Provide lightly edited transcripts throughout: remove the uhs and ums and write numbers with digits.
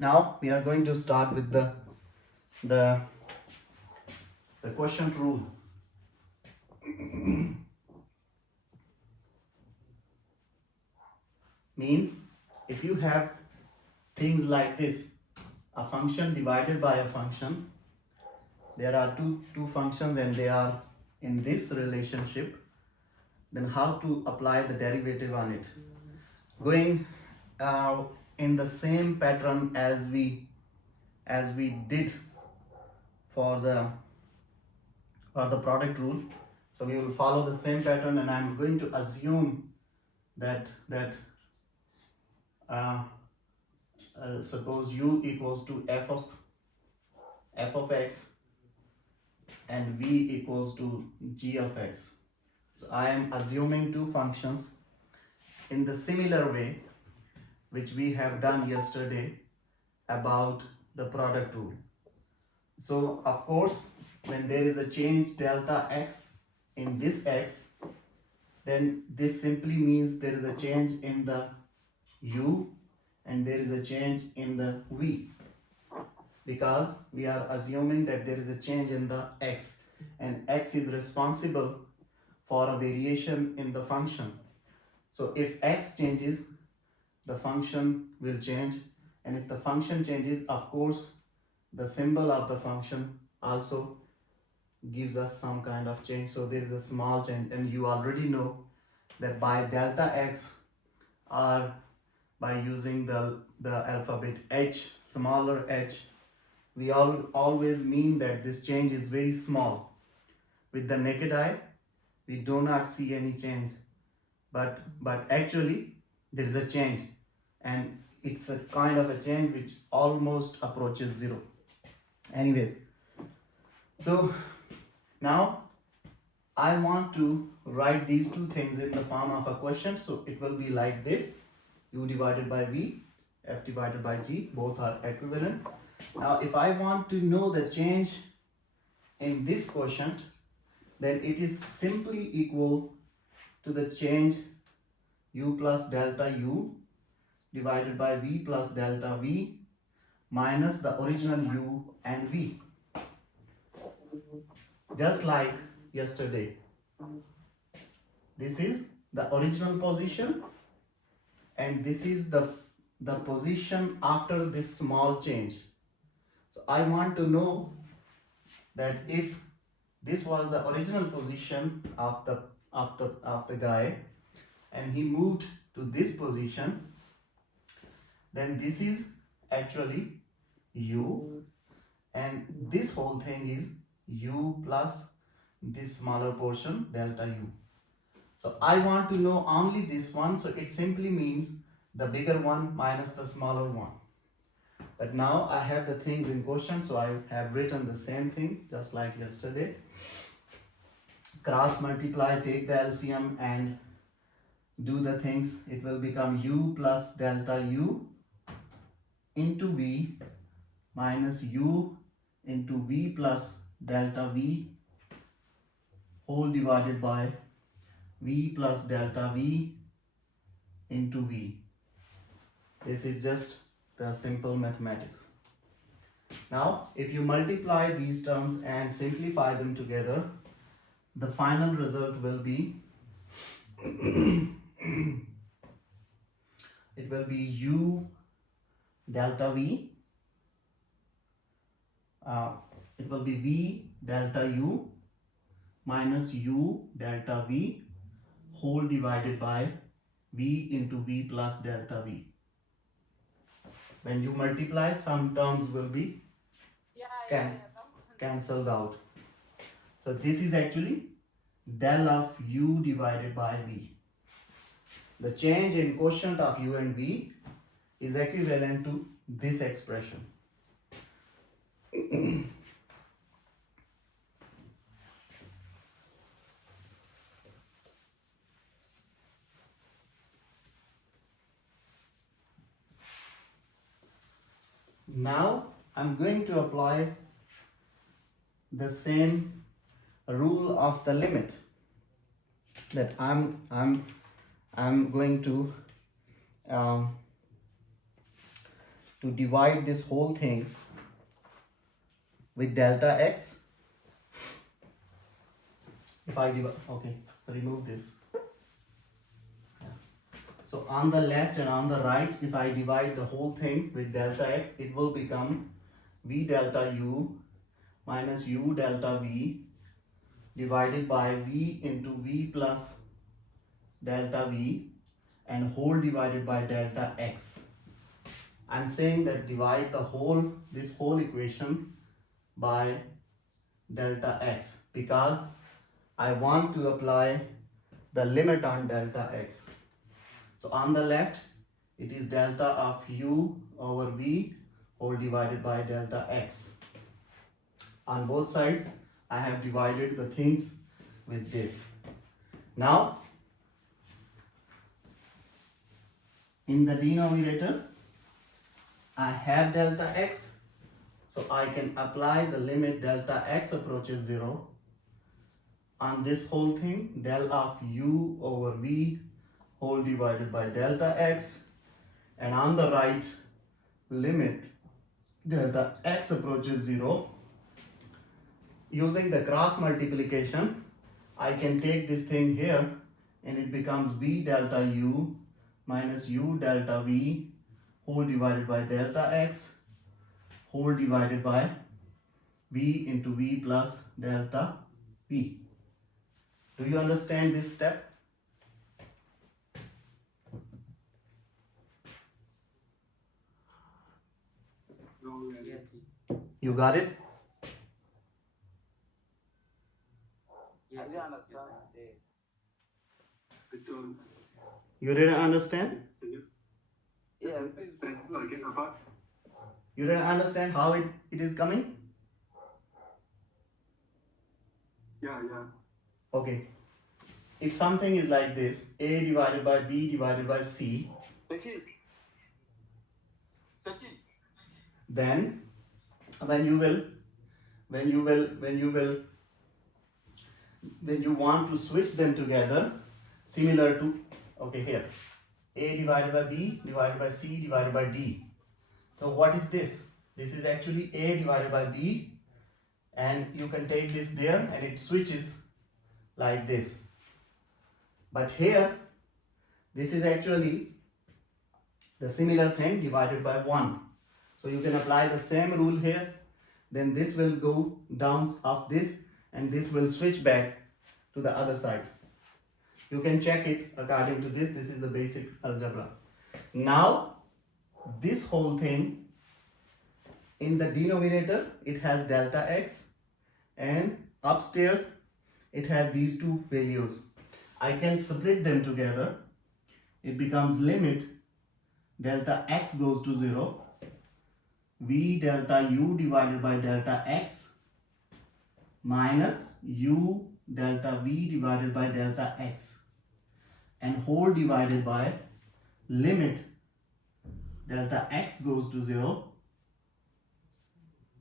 Now we are going to start with the, the quotient rule. Means if you have things like this, a function divided by a function, there are two functions and they are in this relationship, then how to apply the derivative on it? Going in the same pattern as we did for the product rule. So we will follow the same pattern, and I'm going to assume that suppose u equals to f of x and v equals to g of x. So I am assuming two functions in the similar way which we have done yesterday about the product rule. So of course, when there is a change delta x in this x, then this simply means there is a change in the u and there is a change in the v, because we are assuming that there is a change in the x, and x is responsible for a variation in the function. So if x changes, the function will change, and if the function changes, of course the symbol of the function also gives us some kind of change. So there is a small change, and you already know that by delta x, or by using the alphabet h, smaller h, we always mean that this change is very small. With the naked eye, we do not see any change, but actually there is a change, and it's a kind of a change which almost approaches zero. Anyways, so now I want to write these two things in the form of a question. So it will be like this: u divided by v, f divided by g, both are equivalent. Now if I want to know the change in this quotient, then it is simply equal to the change u plus delta u divided by v plus delta v minus the original u and v. Just like yesterday, this is the original position and this is the position after this small change. So I want to know that if this was the original position of the guy and he moved to this position, then this is actually u, and this whole thing is u plus this smaller portion delta u. So I want to know only this one, so it simply means the bigger one minus the smaller one. But now I have the things in question, so I have written the same thing just like yesterday. Cross multiply, take the LCM and do the things. It will become u plus delta u into v minus u into v plus delta v whole divided by v plus delta v into v. This is just the simple mathematics. Now if you multiply these terms and simplify them together, the final result will be it will be u delta v, it will be v delta u minus u delta v whole divided by v into v plus delta v. When you multiply, some terms will be cancelled out. So this is actually del of u divided by v. The change in quotient of u and v is equivalent to this expression. Now I'm going to apply the same rule of the limit, that I'm going to to divide this whole thing with delta x. If I divide, okay, remove this. So on the left and on the right, if I divide the whole thing with delta x, it will become v delta u minus u delta v divided by v into v plus delta v and whole divided by delta x. I'm saying that divide this whole equation by delta x because I want to apply the limit on delta x. So on the left, it is delta of u over v whole divided by delta x. On both sides, I have divided the things with this. Now, in the denominator, I have delta x, so I can apply the limit delta x approaches 0 on this whole thing, del of u over v whole divided by delta x, and on the right, limit delta x approaches 0. Using the cross multiplication, I can take this thing here and it becomes v delta u minus u delta v whole divided by delta x whole divided by v into v plus delta v. Do you understand this step? You got it? I didn't understand. You didn't understand? Yeah, please. You didn't understand how it is coming? Yeah. Okay. If something is like this, a divided by b divided by c, then when you want to switch them together, similar to, okay, here, a divided by b divided by c divided by d. So what is this? This is actually a divided by b, and you can take this there and it switches like this. But here, this is actually the similar thing divided by 1. So you can apply the same rule here. Then this will go down of this and this will switch back to the other side. You can check it according to this. This is the basic algebra. Now, this whole thing, in the denominator, it has delta x, and upstairs, it has these two values. I can split them together. It becomes limit delta x goes to 0, v delta u divided by delta x minus u delta v divided by delta x, and whole divided by limit delta x goes to 0,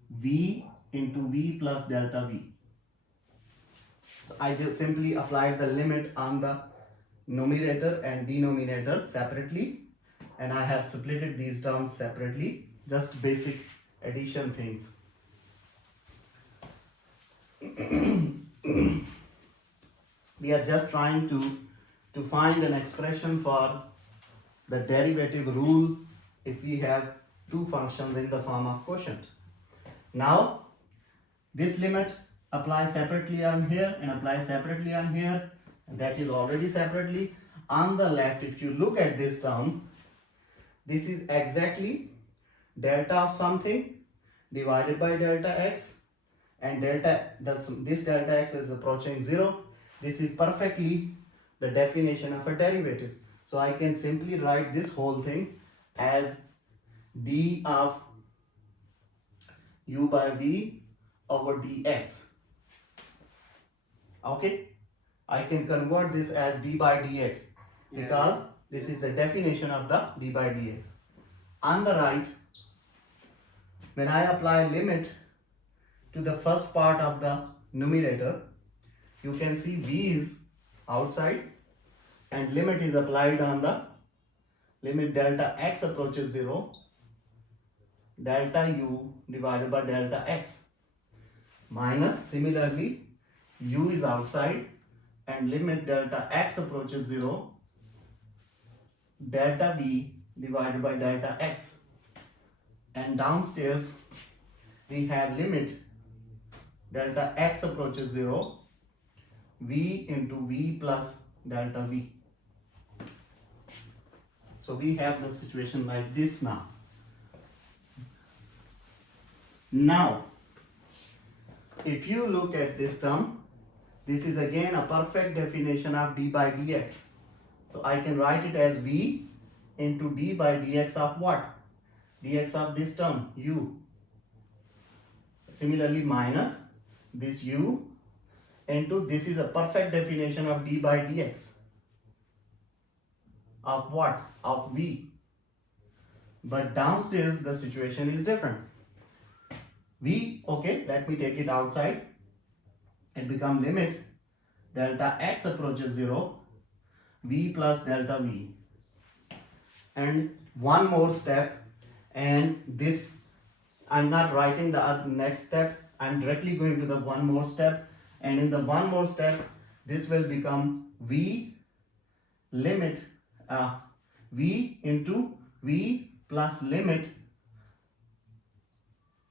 v into v plus delta v. So I just simply applied the limit on the numerator and denominator separately, and I have splitted these terms separately, just basic addition things. We are just trying to find an expression for the derivative rule if we have two functions in the form of quotient. Now, this limit applies separately on here and applies separately on here, and that is already separately. On the left, if you look at this term, this is exactly delta of something divided by delta x, and this delta x is approaching 0. This is perfectly the definition of a derivative. So I can simply write this whole thing as d of u by v over dx. Okay, I can convert this as d by dx because this is the definition of the d by dx. On the right, when I apply limit to the first part of the numerator, you can see v is outside and limit is applied on the limit delta x approaches 0, delta u divided by delta x, minus similarly u is outside and limit delta x approaches 0, delta v divided by delta x, and downstairs we have limit delta x approaches 0, v into v plus delta v. So we have the situation like this now. Now, if you look at this term, this is again a perfect definition of d by dx. So I can write it as v into d by dx of what? Dx of this term, u. Similarly, minus this u into, this is a perfect definition of d by dx. Of what? Of v. But downstairs the situation is different. V, okay, let me take it outside. It become limit delta x approaches 0, v plus delta v. And one more step, and this, I'm not writing the next step, I'm directly going to the one more step, and in the one more step, this will become v limit v into v plus limit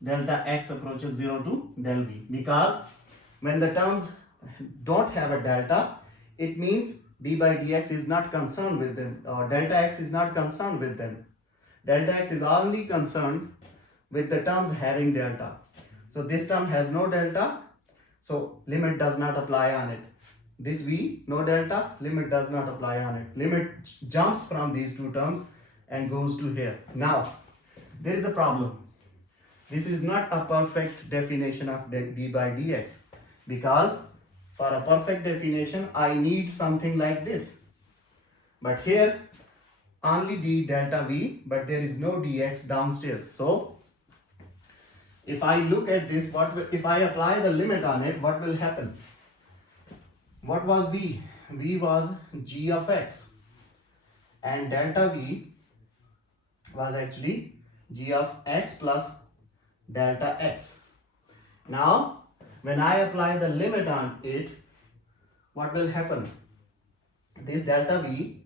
delta x approaches 0 to del v, because when the terms don't have a delta, it means d by dx is not concerned with them, or delta x is not concerned with them. Delta x is only concerned with the terms having delta. So this term has no delta, so limit does not apply on it. This v, no delta, limit does not apply on it. Limit jumps from these two terms and goes to here. Now, there is a problem. This is not a perfect definition of d by dx, because for a perfect definition I need something like this. But here only d delta v, but there is no dx downstairs. So if I look at this, if I apply the limit on it, what will happen? What was v? V was g of x, and delta v was actually g of x plus delta x. Now when I apply the limit on it, what will happen? This delta v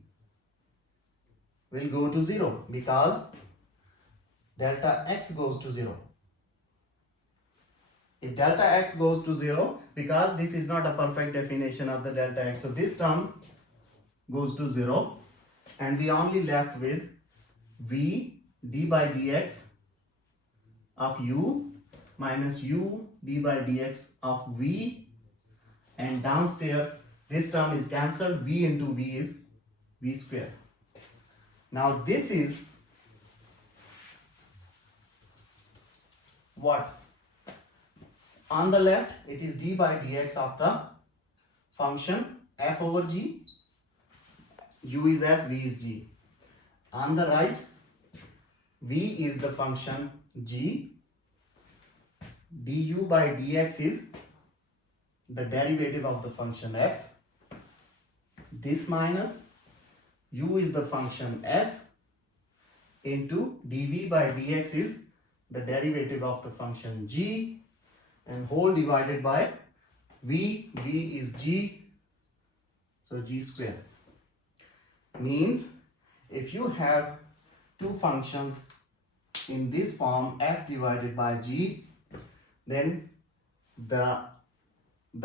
will go to 0, because delta x goes to 0. If delta x goes to 0, because this is not a perfect definition of the delta x, so this term goes to 0, and we only left with v d by dx of u minus u d by dx of v, and downstairs this term is cancelled, v into v is v square. Now this is what? On the left it is d by dx of the function f over g, u is f, v is g. On the right, v is the function g, du by dx is the derivative of the function f, this minus u is the function f into dv by dx is the derivative of the function g, and whole divided by v is g, so g square. Means if you have two functions in this form, f divided by g, then the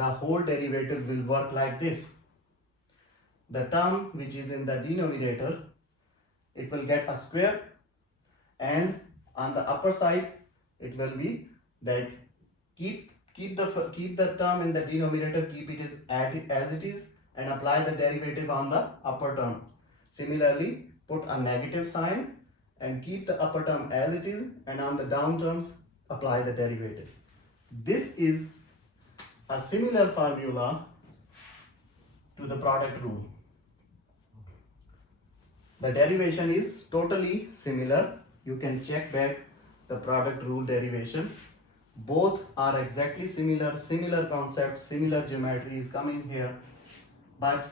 whole derivative will work like this. The term which is in the denominator, it will get a square, and on the upper side it will be like keep the term in the denominator, keep it as it is, and apply the derivative on the upper term. Similarly, put a negative sign and keep the upper term as it is, and on the down terms apply the derivative. This is a similar formula to the product rule. The derivation is totally similar. You can check back the product rule derivation. Both are exactly similar concepts, similar geometry is coming here. But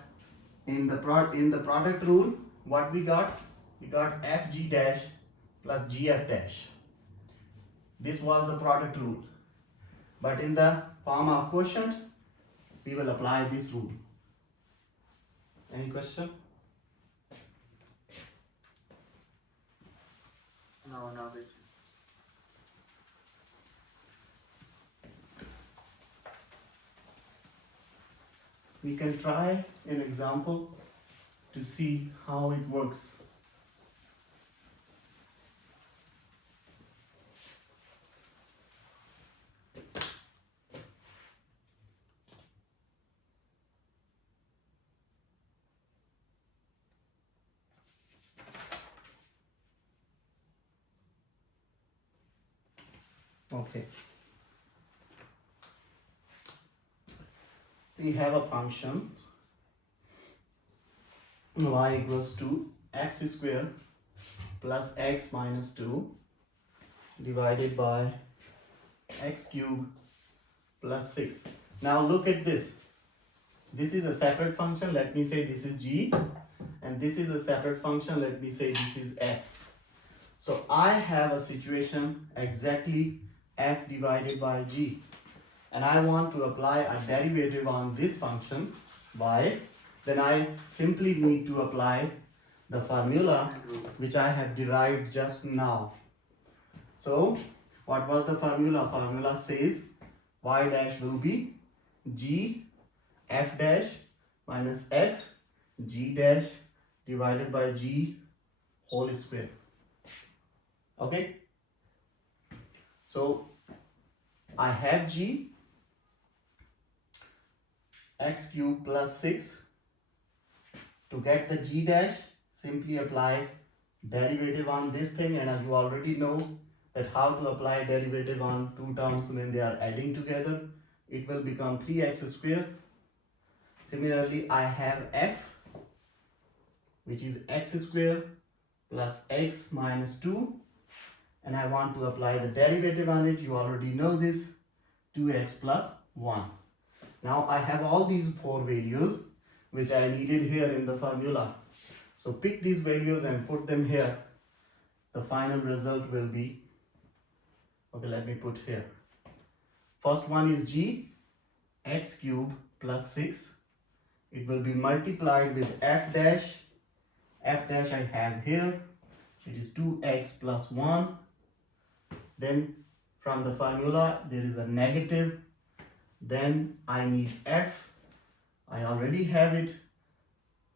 in the product rule, what we got? We got fg dash plus gf dash. This was the product rule. But in the form of quotient, we will apply this rule. Any question? No, no question. We can try an example to see how it works. Okay. We have a function y equals to x square plus x minus 2 divided by x cube plus 6. Now look at this. This is a separate function. Let me say this is g, and this is a separate function. Let me say this is f. So I have a situation exactly f divided by g, and I want to apply a derivative on this function y. Then I simply need to apply the formula which I have derived just now. So what was the formula? Formula says y dash will be g f dash minus f g dash divided by g whole square. Okay, so I have g x cube plus 6. To get the g dash, simply apply derivative on this thing, and you already know that how to apply derivative on two terms when they are adding together. It will become 3x square. Similarly, I have f, which is x square plus x minus 2, and I want to apply the derivative on it. You already know this, 2x plus 1. Now I have all these four values which I needed here in the formula. So pick these values and put them here. The final result will be, okay, let me put here. First one is g x cube plus 6. It will be multiplied with f dash. F dash I have here. It is 2x plus 1. Then from the formula there is a negative. Then I need f. I already have it.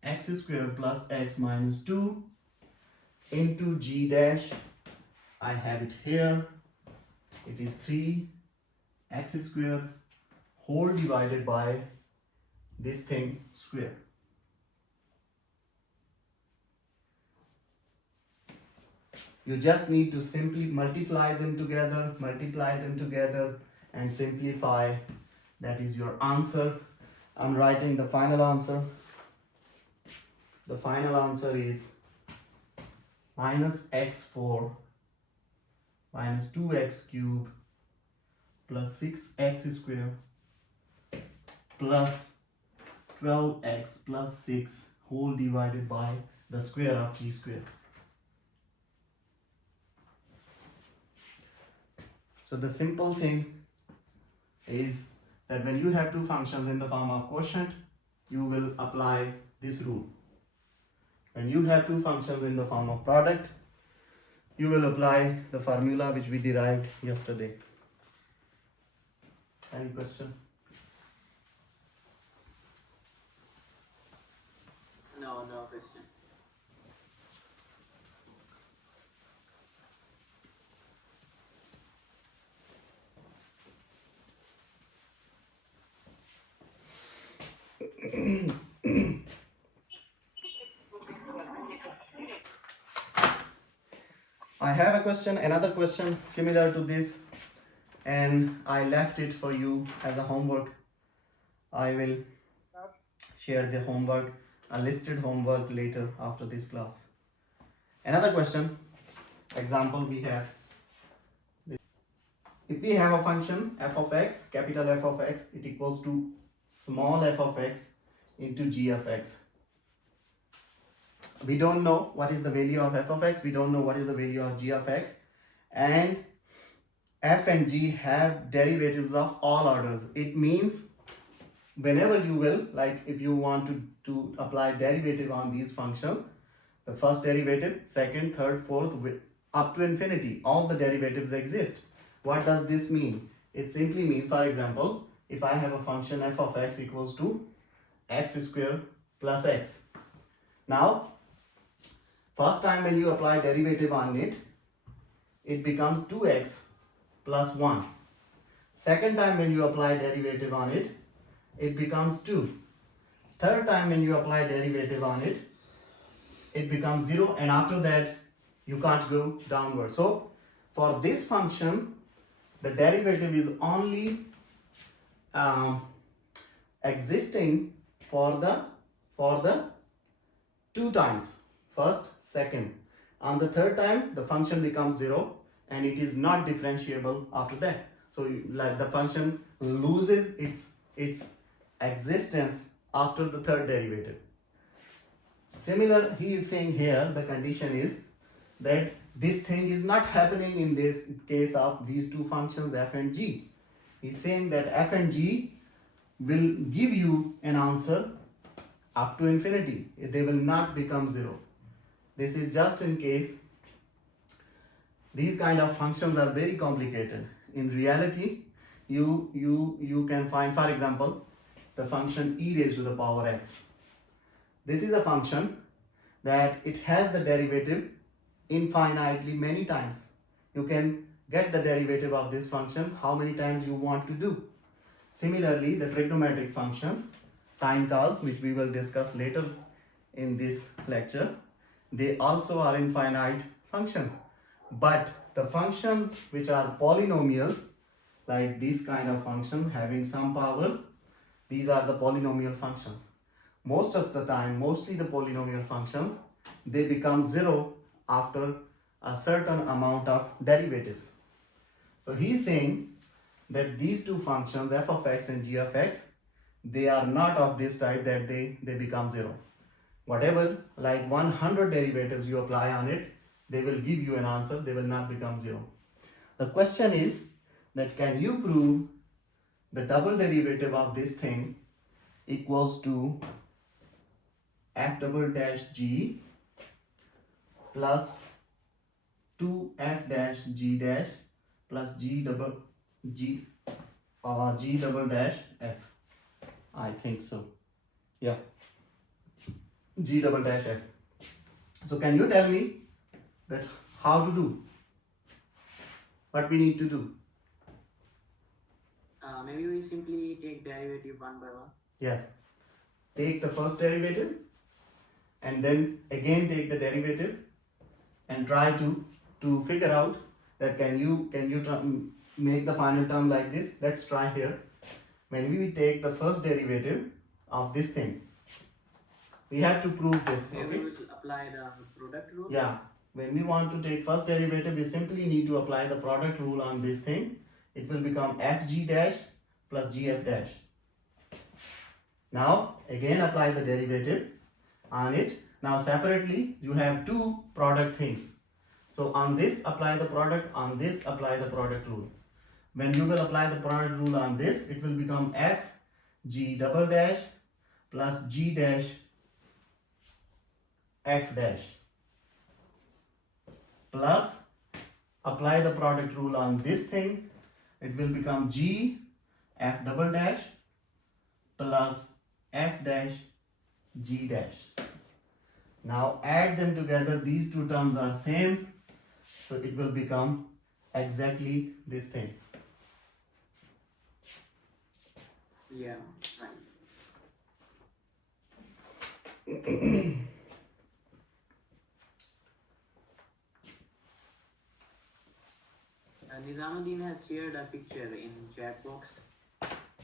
X squared plus x minus 2 into g dash. I have it here. It is 3x squared whole divided by this thing square. You just need to simply multiply them together, and simplify. That is your answer. I'm writing the final answer. The final answer is minus x4 minus 2x cube plus 6x square plus 12x plus 6 whole divided by the square of g square. So the simple thing is that when you have two functions in the form of quotient, you will apply this rule. When you have two functions in the form of product, you will apply the formula which we derived yesterday. Any question? No, no question. I have a question, another question similar to this, and I left it for you as a homework. I will share the homework, a listed homework later after this class. Another question, example we have. If we have a function f of x, capital F of x, it equals to small f of x into g of x. We don't know what is the value of f of x, we don't know what is the value of g of x, and f and g have derivatives of all orders. It means whenever you will, like if you want to apply derivative on these functions, the first derivative, second, third, fourth, up to infinity, all the derivatives exist. What does this mean? It simply means, for example, if I have a function f of x equals to x square plus x. Now, first time when you apply derivative on it, it becomes 2x plus 1. Second time when you apply derivative on it, it becomes 2. Third time when you apply derivative on it, it becomes 0, and after that you can't go downward. So for this function, the derivative is only existing for the 2 times, first, second. On the third time, the function becomes 0 and it is not differentiable after that. So like the function loses its existence after the third derivative. Similar, he is saying here, the condition is that this thing is not happening in this case of these two functions f and g. He's saying that f and g will give you an answer up to infinity. They will not become 0. This is just in case these kind of functions are very complicated. In reality, you can find, for example, the function e raised to the power x. This is a function that it has the derivative infinitely many times. You can get the derivative of this function how many times you want to do. Similarly, the trigonometric functions, sine, cos, which we will discuss later in this lecture, they also are infinite functions. But the functions which are polynomials, like this kind of function having some powers, these are the polynomial functions. Most of the time, mostly the polynomial functions, they become 0 after a certain amount of derivatives. So he is saying that these two functions, f of x and g of x, they are not of this type that they become 0. Whatever, like 100 derivatives you apply on it, they will give you an answer, they will not become 0. The question is that can you prove the double derivative of this thing equals to f double dash g plus 2f dash g dash plus g double dash f. I think so. Yeah. G double dash f. So can you tell me that how to do? What we need to do? Maybe we simply take derivative one by one. Yes. Take the first derivative and then again take the derivative and try to figure out that can you make the final term like this. Let's try here. When we take the first derivative of this thing, we have to prove this. Maybe Okay? we will apply the product rule. Yeah. When we want to take first derivative, we simply need to apply the product rule on this thing. It will become fg dash plus gf dash. Now again apply the derivative on it. Now separately you have two product things. So on this apply the product, on this apply the product rule. When you will apply the product rule on this, it will become f g double dash plus g dash f dash plus apply the product rule on this thing, it will become g f double dash plus f dash g dash. Now add them together, these two terms are same, so it will become exactly this thing. Yeah, right. Nizamuddin has shared a picture in chat box.